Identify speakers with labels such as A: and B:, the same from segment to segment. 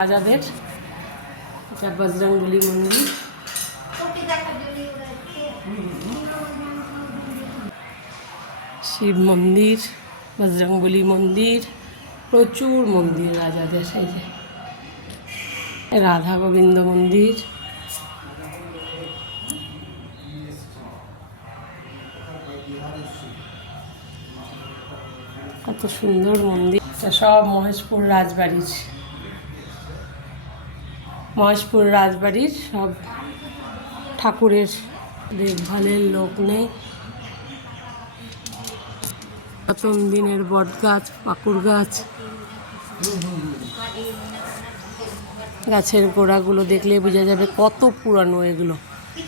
A: রাজাদের, এটা বজরংবলী মন্দির। শিব মন্দির, বজরংবলী মন্দির, প্রচুর মন্দির রাজাদের এই যে রাধা গোবিন্দ মন্দির। কত সুন্দর মন্দির। সব মহেশপুর রাজবাড়ির। মহেশপুর রাজবাড়ির সব ঠাকুরের দেখভালের লোক নেই। প্রথম দিনের বট গাছ পাকুর গাছ। গাছের গোড়াগুলো দেখলে বোঝা যাবে কত পুরানো এগুলো।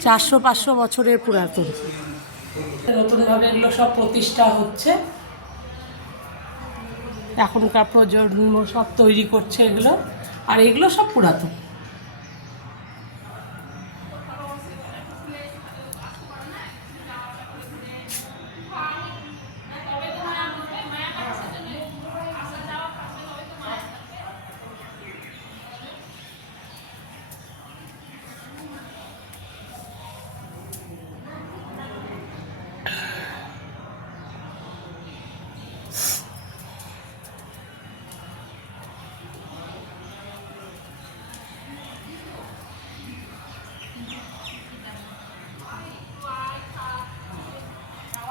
A: চারশো পাঁচশো বছরের পুরাতন। নতুনভাবে এগুলো সব প্রতিষ্ঠা হচ্ছে। এখনকার প্রজন্ম সব তৈরি করছে এগুলো। আর এগুলো সব পুরাতন।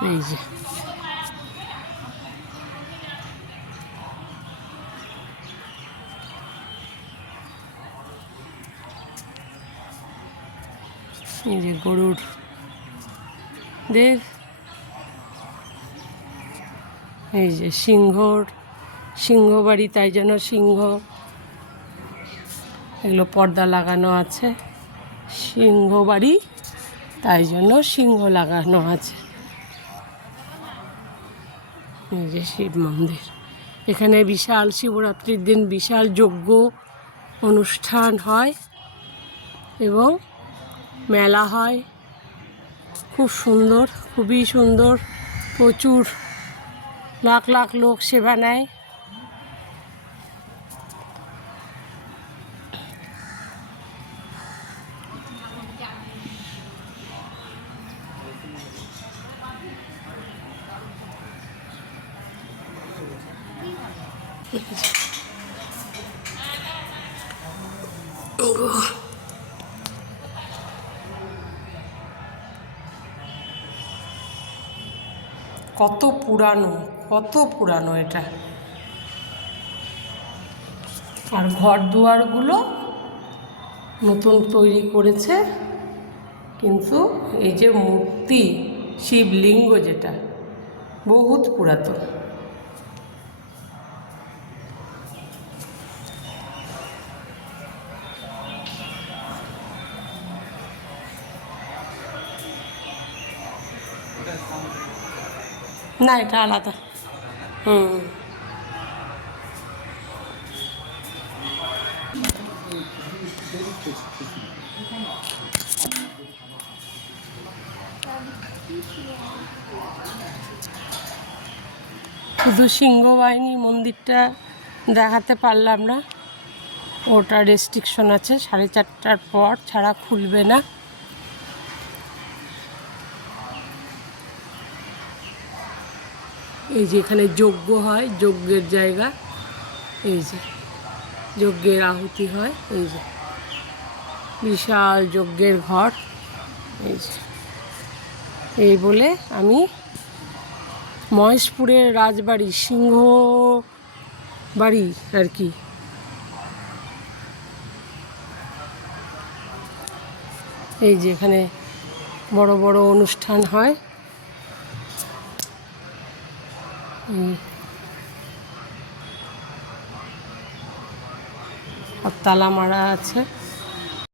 A: এই যে। এই যে গরুর দেব এই যে সিংহর সিংহ বাড়ি তাই জন্য সিংহ। এগুলো পর্দা লাগানো আছে। সিংহ বাড়ি তাই জন্য সিংহ লাগানো আছে। যে শিব মন্দির। এখানে বিশাল শিবরাত্রির দিন বিশাল যজ্ঞ অনুষ্ঠান হয় এবং মেলা হয়। খুব সুন্দর, খুবই সুন্দর। প্রচুর লাখ লাখ লোক সেবা নেয়। কত পুরানো কত পুরানো এটা। আর ঘর দুয়ারগুলো নতুন তৈরি করেছে, কিন্তু এই যে মূর্তি, শিবলিঙ্গ যেটা, বহুত পুরাতন। না, এটা আলাদা। হুম। শুধু সিংহবাহিনী মন্দিরটা দেখাতে পারলাম না। ওটা রেস্ট্রিকশন আছে, সাড়ে চারটার পর ছাড়া খুলবে না। এই যে এখানে যজ্ঞ হয়, যজ্ঞের জায়গা। এই যে, যজ্ঞের আহুতি হয়, এই যে। বিশাল যজ্ঞের ঘর, এই যে। এই বলে আমি মহেশপুরের রাজবাড়ি, সিংহ বাড়ি আর কি। এই যে এখানে বড় বড় অনুষ্ঠান হয় হুম। আর তালা মারা আছে।